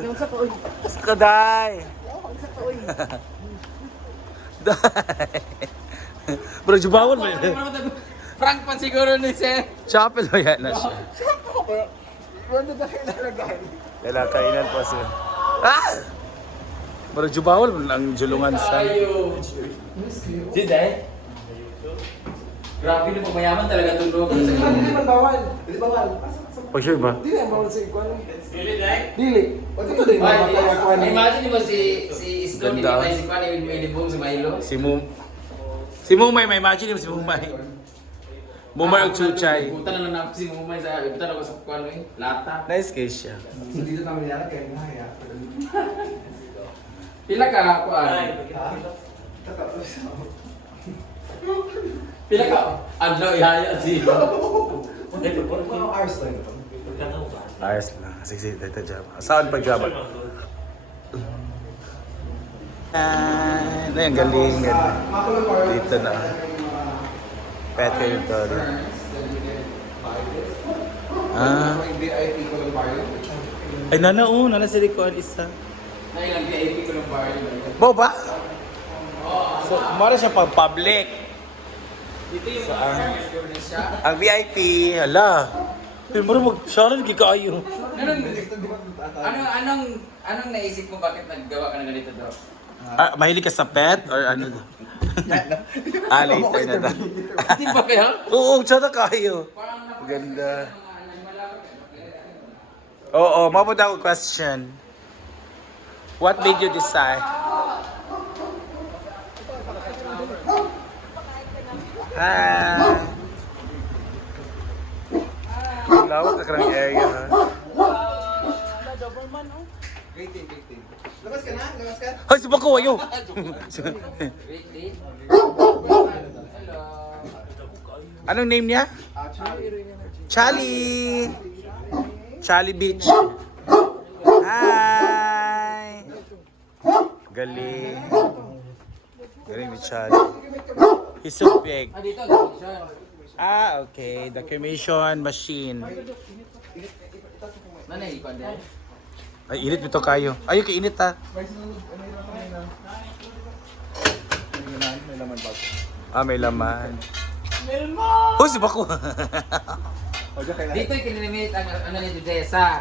Yung sa tuoy. Kaday. Yung sa tuoy. Bro, jubawon ba yun? Frank pa siguro ni Sir. Chapel ba yan na siya? Ano ba ilalagay? Kailangan kainan po siya. Ah! Bro, jubawon ang julungan sa... Diday? Grabe na pagmayaman talaga itong lugar. Hindi man bawal. Hindi bawal. Oh, sure ba? Hindi na bawal sa ikuan. Dili, Day? Dili. Ito din mamatay ako. Imagine mo si Stone, hindi Ganda. pa si Pani, may libong sa Milo. Si Mumay, may imagine mo si Mumay. Mumay ang chuchay. Punta na lang ako si Mumay sa, punta na ako sa kuano eh, lata. Nice case siya. So dito namin yan kaya nahaya. Pila ka kuan? Pila ka? Adlaw ihaya zero. Ano hours lang ito? Ayos lang. Sige, dito jam. Saan pag jam? Ang galing. Dito na. Pet kayo ito. Ah. VIP ko lang bar yun. Ay, nana si Rico isa. Nailang VIP ko ng bar yun. Bo ba? So, mara siya pang public. Dito yung mga siya. Ang VIP, hala. Pero mara mag-sharon kikayo. Anong naisip mo bakit naggawa ka ng ganito daw? Ah, mahilig ka sa pet? Or ano? Later na daw. Di ba kaya? Oo, tsada kayo. Ganda. Oo, mapunta ako question. What made you decide? Hi! Ang lawak ka karang area ha. Waiting. Labas ka na? Labas ka? Hoy, subak ko, ayo! Wait, wait. Hello. Anong name niya? Charlie! Charlie Beach. Hi! Galing. Galing ni Charlie. He's so big. Ah, dito. Dito siya. Ah, okay. The cremation machine. Nanay, ikaw din. Ay, init nito kayo. Ayun, kainit ha. May laman ba? Ah, may laman. Hoy, subak ko. Dito yung kinilimit ang ano ni Dudesa.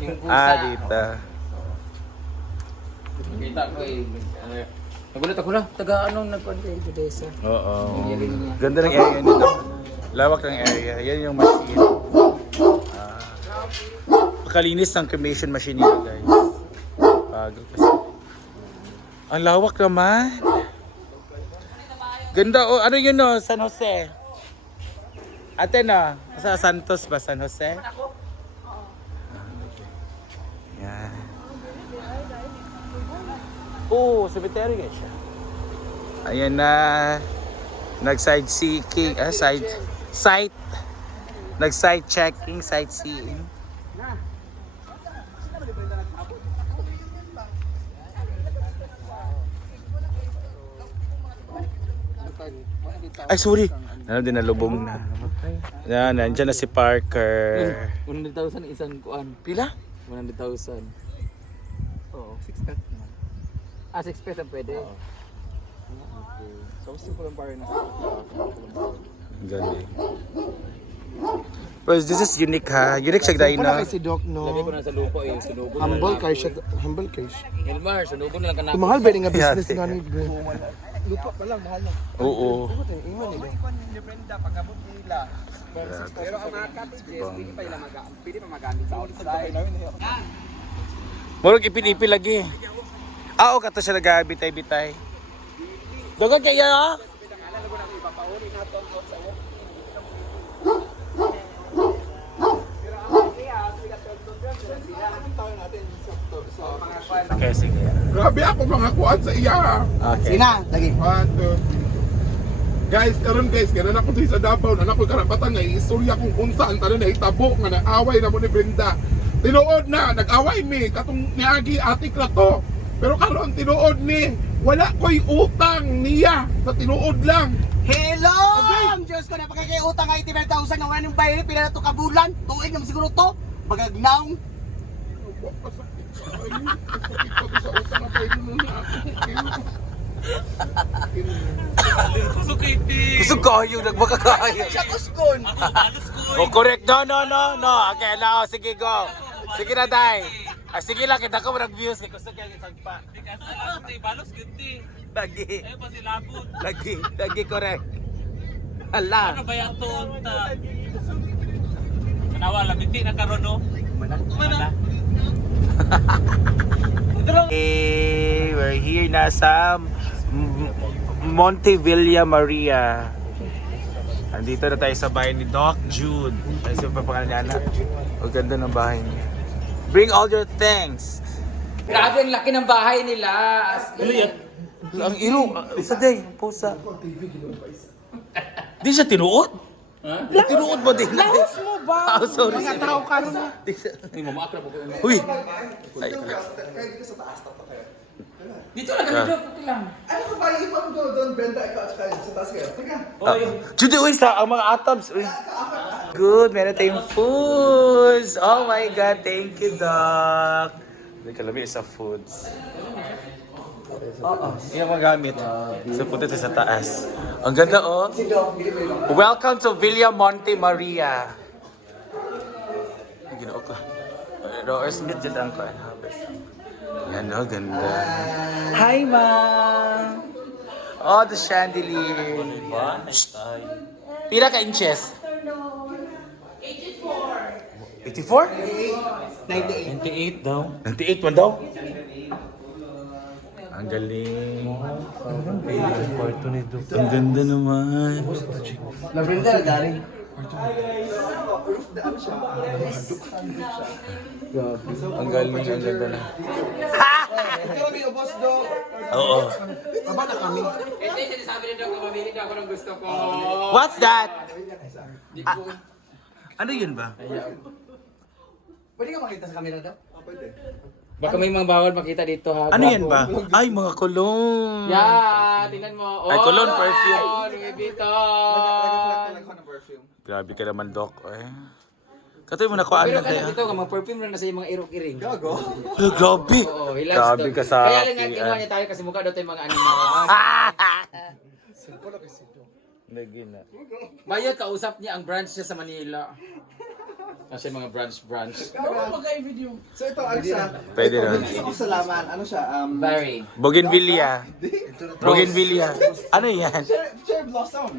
Yung pusa. Ah, dito. Kita ko eh. Nagulat ako lang. Taga anong nagpunta yung Dudesa? Oo. Galing niya. Ganda ng area nito. Lawak ng area. Yan yung machine. Ah. Pakalinis ng cremation machine nila, guys. Bago kasi. Ang lawak naman. Ganda. Oh, ano yun no? San Jose. Ate no? Sa Santos ba? San Jose? Yan. Oh, cemetery guys siya. Ayan na. Nag-side seeking. Site. Nag-site checking, sightseeing. Ay, sorry. Ano din nalubong na. Yan, nandiyan na si Parker. 100,000 isang kuan. Pila? 100,000. Oo, 6 pet naman. Ah, 6 pet ang pwede. So, gusto ko lang bar na. Galing. But this is unique ha. Unique siya dahil Para na. kay si Doc, Lagay ko no? na sa lupa eh. Sunubo na Humble lang. kay siya. Humble kay siya. Elmar, sunubo na lang ka na. Mahal ba nga business Yate. nga ni bro? Lupa pa lang, mahal na. Oo. Iman nila. Pero ang mga cottages, pwede pa magamit sa outside. Murag ipil-ipil lagi. Ah, o kato siya nag-bitay-bitay. Dagan kaya ha? Okay, sige. Grabe ako mga kuan sa iya. Okay. Sina, lagi. Guys, karon guys, ganun ako sa Davao, na ako karapatan nga istorya kung unsa ang tanan na hitabo nga nag-away na mo ni Brenda. Tinuod na, nag-away mi katong niagi atik na to. Pero karon tinuod ni wala ko'y utang niya sa tinuod lang. Hello! Ang Diyos ko, napakakiutang nga 80,000 na wala nyung bayan, pila na ito kabulan. Tuig naman siguro to. Magagnaw. Kusog kayo, nagmakakayo. Siya kuskon. Oh, correct. No. Okay, now, sige, go. Sige na, day. Ah, sige lang, kita ko mag-views. Kaya kusog kayo, sagpa. Lagi, correct. Hala. Ano ba yan to? Kanawa, labiti na karon no? Mana. Hey, we're here na sa Monte Villa Maria. Andito na tayo sa bahay ni Doc Jude. Ay, sa papangalan niya, anak. Ang ganda ng bahay niya. Bring all your things. Grabe ang laki ng bahay nila. Ano yan? Ang iro. Isa day, pusa. Di siya tinuod? Huh? Tinuod ba din? Laos mo ba? Oh, sorry. Mga tao ka na. Ay, mamakra po. Uy! Ay, Dito lang kami doon. Okay lang. Ano ka ba? Ibang doon, Brenda, ikaw at saka sa taas kayo. Teka. Judy, uy, sa ang mga atoms. Uy. Good, meron tayong foods. Oh my God, thank you, Doc. May kalami sa foods. Yung mga gamit. Sa punta sa taas. Ang ganda, oh. Welcome to Villa Monte Maria. Ang ginoo ko. Roars meat dyan ang kuhan. Yan, oh, ganda. Hi, Ma! Oh, the chandelier. Pira ka inches? 84. 84? 98 daw. 98 man daw? Ang galing. Ang ganda naman. La Brenda na galing. Ang galing, ang ganda na. Ikaw ni Boss Dog. Oo. Baba na kami. Hindi, sinasabi rin daw kung mamili daw ako ng gusto ko. What's that? Ano yun ba? Pwede ka makita sa camera daw? Baka may mga bawal makita dito ha. Ano yan ba? Ay, mga kulong. Yeah, tingnan mo. Ay, cologne, perfume. Louis Vuitton. Grabe ka naman, Doc. Eh. Katoy mo nakuhaan Pero na kaya kaya. dito, mga perfume na nasa yung mga irok-iring. Gago. Ay, grabe. Oo, he loves Grabe dog. ka sa Kaya lang nga akin, kinuha ah. niya tayo kasi mukha daw tayo mga animal. Lagi na. Bayot, kausap niya ang branch niya sa Manila. Kasi mga branch. So ito, ano siya? Pwede na. Gusto ko salaman. Ano siya? Barry. Bougainvillea. Bougainvillea. Ano yan? Cherry blossom.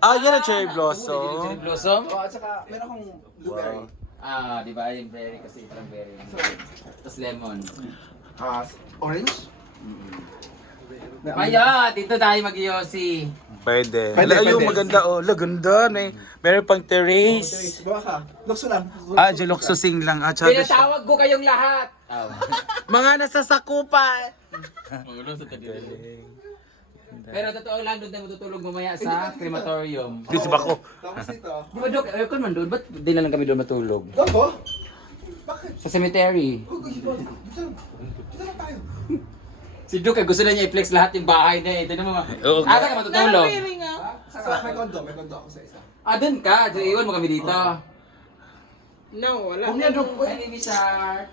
Ah, yan ang cherry Cherry blossom. blossom? Oh, at saka meron akong blueberry. Ah, di ba yung berry kasi itong berry. Tapos lemon. Orange? Bayot, dito tayo mag-yosi. Pwede. Pwede, Ayun, pwede. maganda oh. Laganda. Meron pang terrace. Bawa ka. Lukso lang. Ah, jaloksusing lang. Ah, tsaka siya. Pinatawag ko kayong lahat. Mga nasasakupan. Pero totoo lang, doon tayo matutulog mamaya sa crematorium. Dito ba ko? Tapos dito. Di ba, Dok, aircon man doon? Ba't di na lang kami doon matulog? Gago? Sa cemetery. Dito lang tayo. Si Dok, gusto na niya i-flex lahat yung bahay na ito naman. Oo. Asa ka matutulog? Sa may kondo. May kondo ako sa isa. Ah, doon ka. Iwan mo kami dito. No, wala. Huwag niya, Dok. Ay, ni Shark.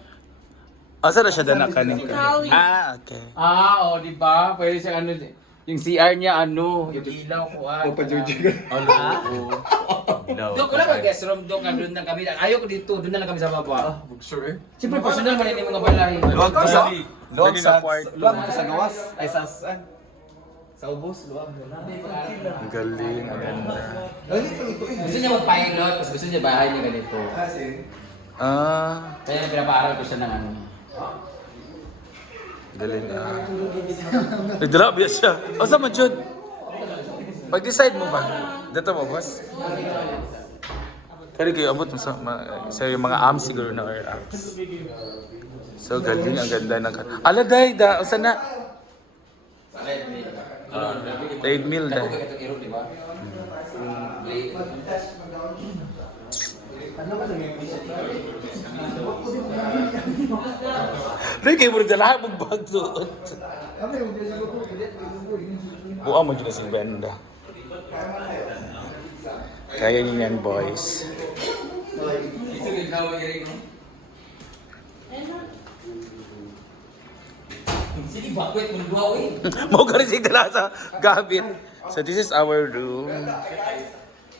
Asa na siya danak kanin? Ah, okay. Ah, oh, di ba? Pwede siya ano, yung CR niya ano, yung ilaw ko ah. O, pa-Georgie ka. Dok, wala ba guest room? Dok, doon na kami. Ayaw ko dito, doon na lang kami sa baba. Sure. Siyempre, personal man yung mga balay. Luwag ko sa luwag sa Luwag mo sa gawas. Ay, sa saan? Sa ubos, luwag. Ang galing, ang ganda. Gusto niya mag-pilot, tapos gusto niya bahay niya ganito. Kasi, Ah, Kaya pinapaaral ko siya ng ano. galing ah. Nagdala biya siya. O sa Jud? Pag-decide mo ba? Dito mo, boss? Kaya kayo abot mo sa yung mga arms siguro na or arms. So galing, ang ganda ng ala day da, usa na? Treadmill da. Itong iro, di ba? Ray kayo mo rin lahat magbag doon. Buha mo dyan si Brenda. Kaya niyo yan, boys. Sige, bakwet mo dua, uy. Mo ka rin sigla sa gamit. So this is our room.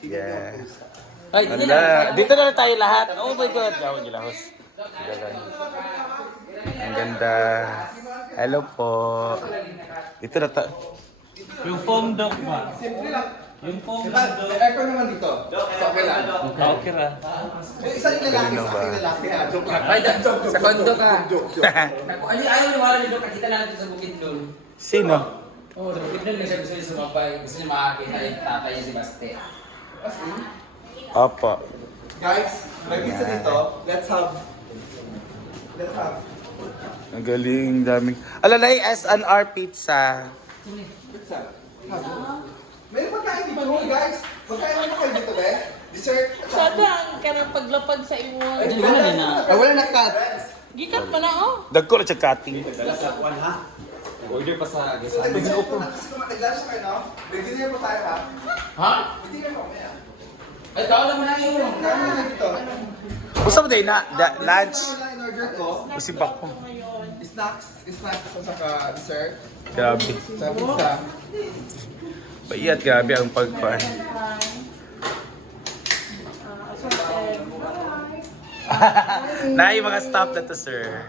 Yes. Ay, Ala, dito na tayo lahat. Oh my God. Gawin nila, host. Ang ganda. Hello po. Dito na tayo. Yung foam dog ba? Yung foam dog. Aircon naman dito. Okay lang. Okay ra. Isa yung lalaki Galing sa ba? akin lalaki ha. Joke lang. Ay, sa kondo ka. Joke. Ano ayaw ni wala nito kakita lang natin sa bukid doon. Sino? Oo, sa bukid doon may sabi sa sumabay. Gusto niya makakita yung tatay niya si Baste. Opo. Guys, may pizza dito. Let's have. Ang galing, daming. Alalay, SNR Pizza. Pizza. May pagkain dito, guys. Pagkain mo kayo dito, be. Dessert. Sada ang kanang paglapag sa imo. Wala na cut. Gikat pa na oh. Dagko na siya cutting. Order pa sa guest. Kasi kumatiglan siya kayo, no? Bigyan niyo po tayo, ha? Ha? Hindi kayo mamaya. Ay, tao naman ang iyo. Kaya mo na dito. Gusto mo din na lunch? Ito na in-order ko. Usibak ko. Snacks at saka dessert. Grabe. Sa pizza. Bayat, grabe ang pagkuhan. Na yung mga staff na to, sir.